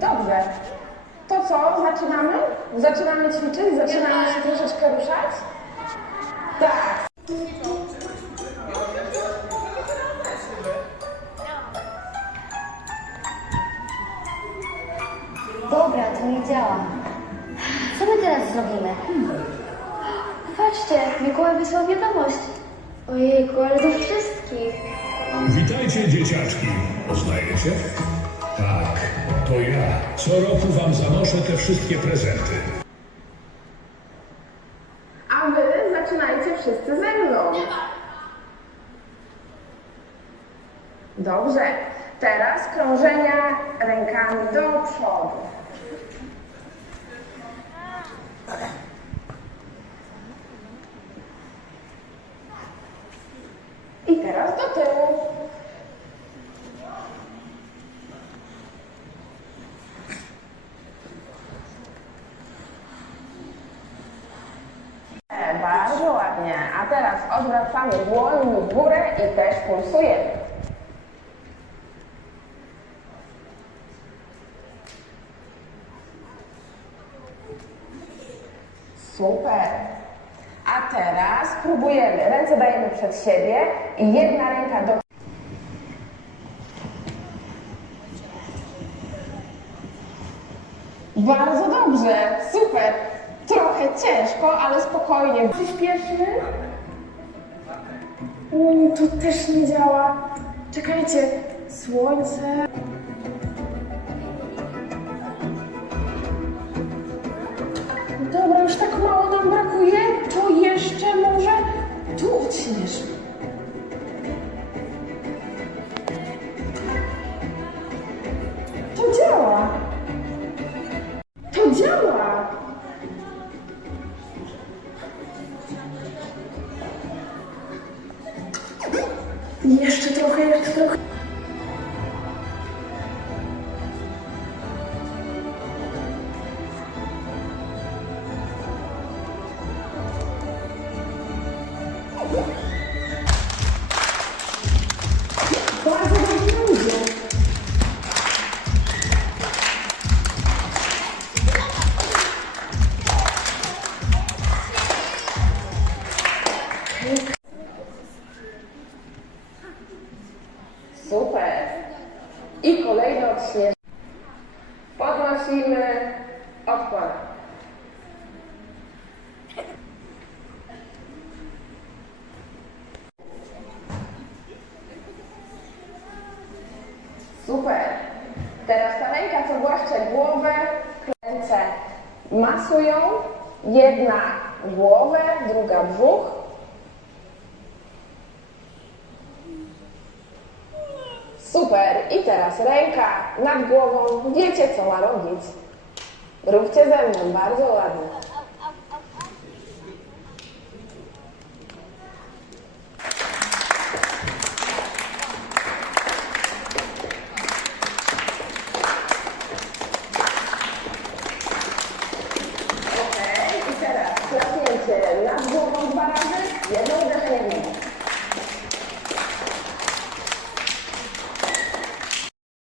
Dobrze. To co, zaczynamy? Zaczynamy ćwiczyć? Zaczynamy się troszeczkę ruszać? Tak. Dobra, to nie działa. Co my teraz zrobimy? Patrzcie, Mikołaj wysłał wiadomość. Ojejku, ale do wszystkich. Witajcie, dzieciaczki. Poznajecie? Tak, to ja. Co roku wam zanoszę te wszystkie prezenty. A wy zaczynajcie wszyscy ze mną. Dobrze. Teraz krążenia rękami do przodu. I teraz do tyłu. E, Bardzo ładnie. A teraz odwracamy dłońmi w górę i też pulsujemy. Super. A teraz próbujemy. Ręce dajemy przed siebie i jedna ręka do Bardzo dobrze, super. Ciężko, ale spokojnie. Przyspieszmy. Mm, tu też nie działa. Czekajcie, słońce. Jeszcze trochę, jeszcze trochę. Bardzo Super. I kolejny odśnieżenie. Podnosimy, odkładamy. Super. Teraz ta ręka, co głaszcze głowę, ręce masują. Jedna głowę, druga brzuch. Super. I teraz ręka nad głową. Wiecie, co ma robić. Róbcie ze mną. Bardzo ładnie.